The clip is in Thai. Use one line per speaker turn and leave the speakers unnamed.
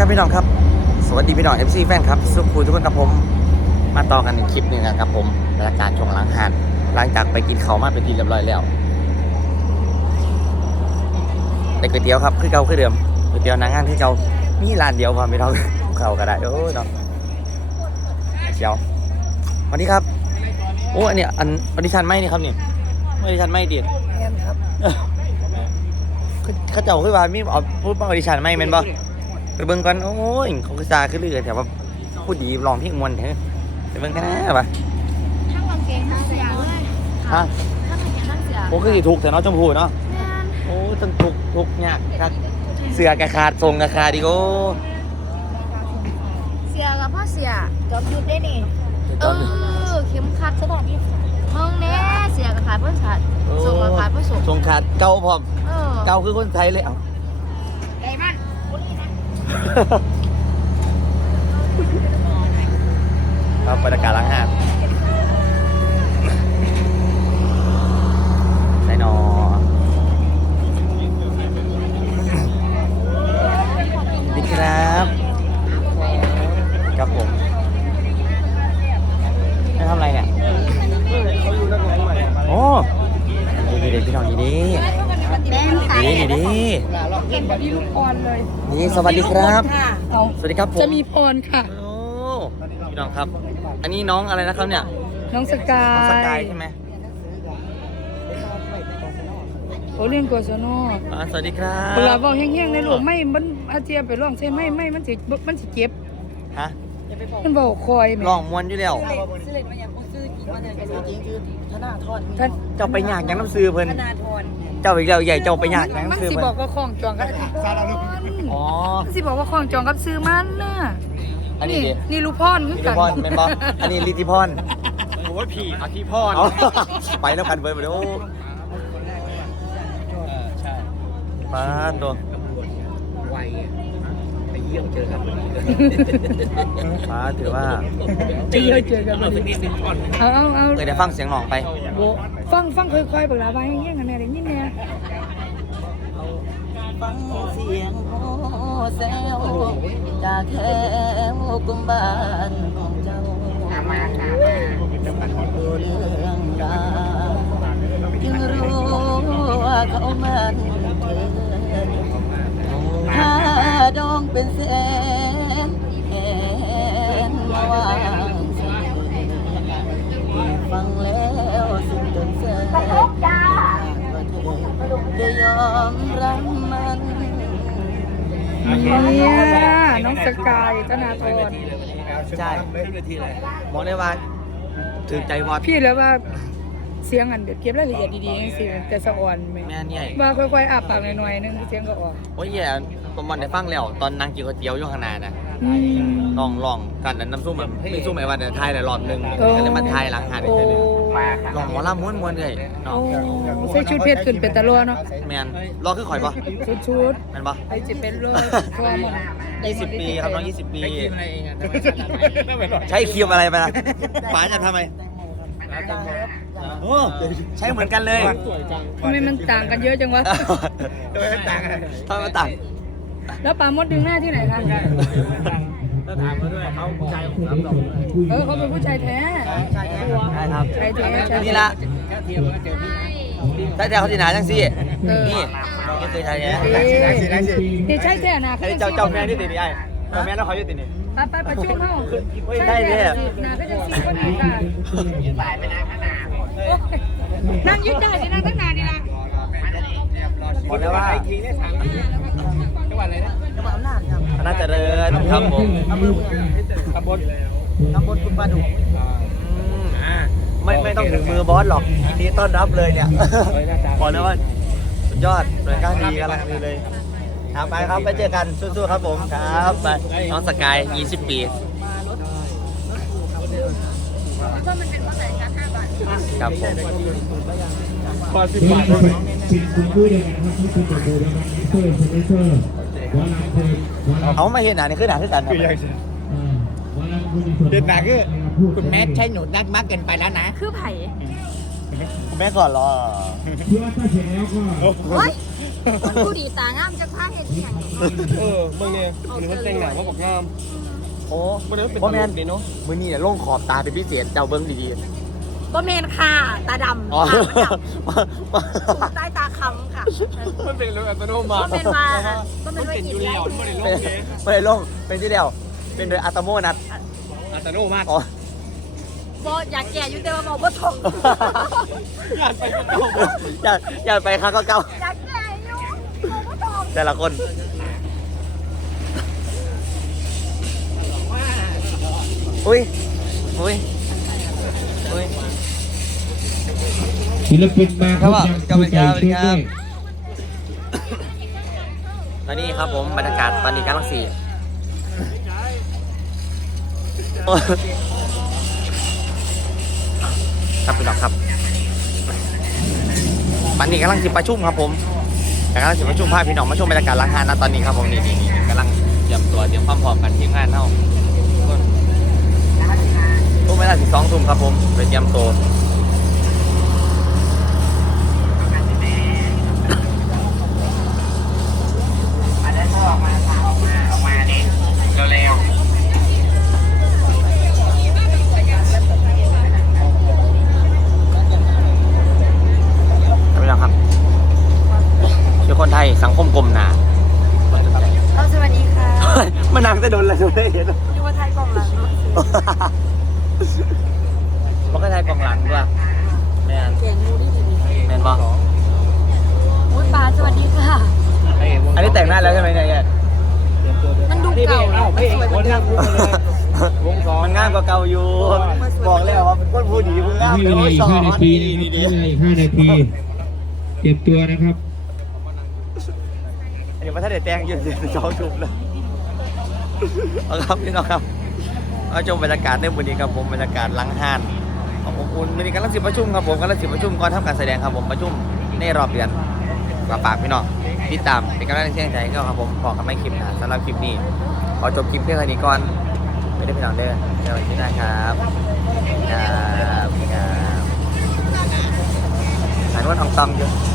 ครับพี่น้องครับสวัสดีพี่น้อง FC แฟนครับสุขุทุกคนครับผมมาต่อกันอีกคลิปหนึ่งครับผมรายการช่วงล้างหาดหลังจากไปกินข้าวมาเป็นทีเรียบร้อยแล้วแต่ก๋วยเตี๋ยวครับคือเก่าคือเดิมก๋วยเตี๋ยวนางงานคือเก่ามีร้านเดียวพอพี่น้องเข้าก็ได้โอ้ยเนาะเดี๋ยววันนี้ครับโอ้อันเนี้ยอันออดิชั่นไม่นี่ครับนี่ออดิชั่นไม่ดิ
แม่นครับ
เขาเจ้าคือว่ามีเอาพูดว่าออดิชั่นไม่แม่นบ่ไปเบิ่งกันโอ้ยเขาคือซาคือลือแต่ว่าพูดดีลองเพลงมวนเถอะไปเบิ่งกันนะป่ะ
ทั้งกางเกงทั้งเสื้อเลย
ฮะ
ทั้งกางเกงทั้งเสื้อ
โอ้คือสิถูกแต่เนาะชมพูเนาะ
แม่น
โอ้ต้องถูกยากครับเสื้อกะขาดทรงกะขาดอีกโอ้
เสื้อกับพ่อเสื้อจอมยุดได้นี่เข็มขัดสถานที่ห้องแน่เสื้อกับขาดพ่อขาดส่งกับขาดพ่อส่ง
ทรงขาดเก่าพร้อม
เออ
เก่าคือคนไทยเลยเอ้า
ไอ้มัน
ครับบรรยากาศล้างหาดใส่หนอสวัสดีครับครับผมไม่ทำอะไรเนี่ยโอ้ดีๆพี่น้องดีๆ
แม่นค่ะ
ดี
เก่งกว่าพี่ลูกพรเลย
นี่สวัสดีครับ
เอา
สวัสดีครับผม
จะมีพรค่ะ
โอ้พี่น้องครับ อันนี้น้องอะไรนะครับเนี่ย
น้องสกา
น้องสกาย
ย
ใช่ไหม
โอเรียนกศน
สวัสดีครับ
เวลาบอกแห้งๆในหลวงไม่มันอาเจียไปร้องใช่ไม่มันสิเจ็บ
ฮะ
มันบอกคอยแม่
ลองมวนอยู่แล้ว
ท่าน
เจ้าไปยากยังน้ำซื้อเพิ่นเจ้าอีกแล้วใหญ่เจ้าไปยากยัง
มัน
น้ำซื้อ
สิ
เพิ่น
บอกว่าคล้องจองกับ
อ๋อ
มันสิบอกว่าคล้องจองกับซื้อมันน่ะ
อันนี้ดิ
นี่ลูกพรคือ
ลิ
กั
ติ
น
พรเป็นบออันนี้ลิติพร
โอ้ยผีอธิพร
เอาไปแล้วกันเบิร์ดไปโอ้
ใช่
มาตัว
ไวไปเยี่ยมเจอกันพอดีเลย
มาถือว่า
เจอกัน
เราสักนิดนึงก่อน
เอา
เคยได้ฟังเสียงหนองไป
โบฟังค่อยๆบอกลาไว้แห้งๆกันแน่ได้ยินแน่
ฟังเสียงโอ้แซวจากแถวกุมบ้านของเจ้าดูเรื่องราวจึงรู้ว่าเขามันเธอถ้าดองเป็นแสนแขนมาวางเสยฟังแล้วสิ้นจนแสนจะยอมรับมัน
เนี่ยน้องสกายธนาธร
ใช่บอกได้ว่าถือใจวอด
พี่แล้วว่าเสียงอันเก็บรายละเอียดดีๆจังซี่แต่สะอ่อนแม่
แม่เนี่ย
ว่าค่อยๆอาปากหน่อยๆนึงเสียงก็ออก
โอ้ยแย่ผมมันได้ฟังแล้วตอนนางกินก๋วยเตี๋ยวอยู่ข้างหน้านะ
อืม
ลองกันน้ำซุปแบบไม่ซุปไอ้วันเนี่ยทายแต่รอบนึง
โอ้
ก็เลยมาทายหลังหาดอีก
โอ้
ทีนึงลองหมอลำม้วนเลยเนาะ
โอ้ใส่ชุดเพชรขึ้นเป็นตะลัวเนาะ
แมนรอคือข่อยปะ
ชุด
แมนปะ
ไอ้จะเป็นรอยคอหมด
20 ปีครับน้อง20 ปี
อะไรเองอ่ะ
ใช้ครีมอะไรไปล่ะป๋าจะทำไมโอ้ใช้เหมือนกันเลย
สวยจัง
ทำไมมันต่างกันเยอะจังวะ
ทำไมต่างกัน
ทำไมมันต่าง
แล้วปลามดดึงหน้าที่ไหนคะ
ถ้าถามมาด้วยเขาผู้ชายของรับรอง
เขาเป็นผู้ชายแท้
ใช่ครับ
ชายแท้ชาย
นี่
แท้
ละ
แค่เทียมก็เจอพี่
แต่เขาที่ไหนจังสิ
เออ
นี่นี่คือชายแท้
นี่ใช่แท้นะ
ไอ้เจ้าแม่ที่ติดนี่ไอ้เจ้าแม่แล้วเขาอยู่ติดนี่
ไปประชุมเฮา
ได้เลย
นาก็จะซีคนนี้ค่ะนั่งยืดได้สินั่งตั้งนานนี่ละ
บอกแล้วว่า
ทีเนี่ยถามจังหวัดอะไรนะ
จังหวัดอำนาจครับ
น่าจะเริญครับผม
อำเภอเมือง
ตำบล
ตำบลกุฎปลาดุก
ไม่ต้องถึงมือบอสหรอกที่ต้อนรับเลยเนี่ยบอกเลยว่าสุดยอดหน่วยการดีกำลังดีเลยครับไปครับไปเจอกันสู้ๆครับผมครับไปน้องสกาย20 ปีครับผม
พอ10 บาท
ปิดคุณด้วยนะครับที่คุณจะดูนะครับมิเตอร์สเปเซอร์วาลามเพลงวาลาม
เอามาเห็นหนานี่คือหนาคือกันครับ
วาลามคุณในส่วน
เด็ดหนักคือ
คุณแม่ใช้หนูนักมากเกินไปแล้วนะ
คือไผ่
คุณแม่ก่อนรอ
เพื่อถ้าเสร็จแล้วก็
โอ้ยคนผู้ดีตางามจะพาเห็นอย่าง
เบิ่งเนี่ยมันเขาแต่งหนังว่าบอกงาม
โอ้
มันเป็น
บ่
ต
แม่
ล
น
กดีเนาะ
มื้อนี้เนี่ยลงขอบตาเป็นพิเศษเจ้าเบิ่งดี
บ่เมนค่ะตาดำ
ๆอ๋อ
ใต้ตาคำค่ะ
มันเป็นเรื่องอัตโนมั
บ่
ติ
เมนว่าบ่เม
มัน
นว่า
เป็น
อิ
อน ยู่
ไล
แล้ว
ท์
มันไม่ได้ล
ไม่
งเลย
ได้ลงเป็นที่เดียวเป็นโดยอัตโนมัติ
อัตโนมัติ
อ๋อ
บ่อยากแก่อยู่แต่ว่าบ่บ่ทง
อยากไปเป็นเจ้า
อยากไปครั้งเก่า
อยากแก่อยู่บ่บ่ทง
ๆแต่ละคนอุ้ยอุ้ยอุ้ย
ศิลปินมา
ครับ
ยัง
สวัสดีครับ
ผู้ใจช่วยด้วย
ตอนนี้ครับผมบรรยากาศตอนนี้กำลังสี่ครับพี่น้องครับตอนนี้กำลังสิประชุมครับผมกำลังสิประชุมพาพี่น้องมาชมบรรยากาศหลังงานนะตอนนี้ครับผมนี่กำลังเตรียมตัวเตรียมความพร้อมกันทีมงานเท่าทุ่มเวลา12 ทุ่มครับผมไปเตรียมตัวเร็วพี่น้องครับคือคนไทยสังคมกลมหนา
เอาสวัสดีค่ะ
มันนางจะโดนอะไรโดนได้เห็น
อยู่ว่าไทยกล่องหลัง
มันก็ไทยกองหลังด้วยแม่น
เสียงมูดี้ดี
แม่นบอก
มุดปลาสวัสดีค่ะ
อันนี้แต่งหน้าแล้วใช่ไหมเนี่ย
มันดูเก่า
เอ้าพี่วันนี้คู่เลยวงสอง
มันง่ายกว่าเก่าอยู่ บอกแล้วว่าเป็นคนผู้ดีมึงง่าย
ให้เวลาอีก5 นาทีนะครับให้เวลาอีก5 นาทีเตรียมตัวนะครับ
อันนี้มาถ้าเด็ดแตงอยู่เดี๋ยวจองชุบแล้วเอาครับพี่น้องครับเอาชมบรรยากาศในวันนี้ครับผมบรรยากาศหลังห้านของอบอุ่นวันนี้กำลังสิประชุมครับผมกำลังสิประชุมก่อนทำการแสดงครับผมประชุมในรอบเดือนฝากพี่น้องติดตามเป็นกำลังใจให้ครับผมขอกันไม่คลิปนะสำหรับคลิปนี้ขอจบคลิปเพียงเท่านี้ก่อนไม่ได้พี่น้องเด้อเดี๋ยววันที่หน้าครับครับถ่ายนวดทองตำอยู่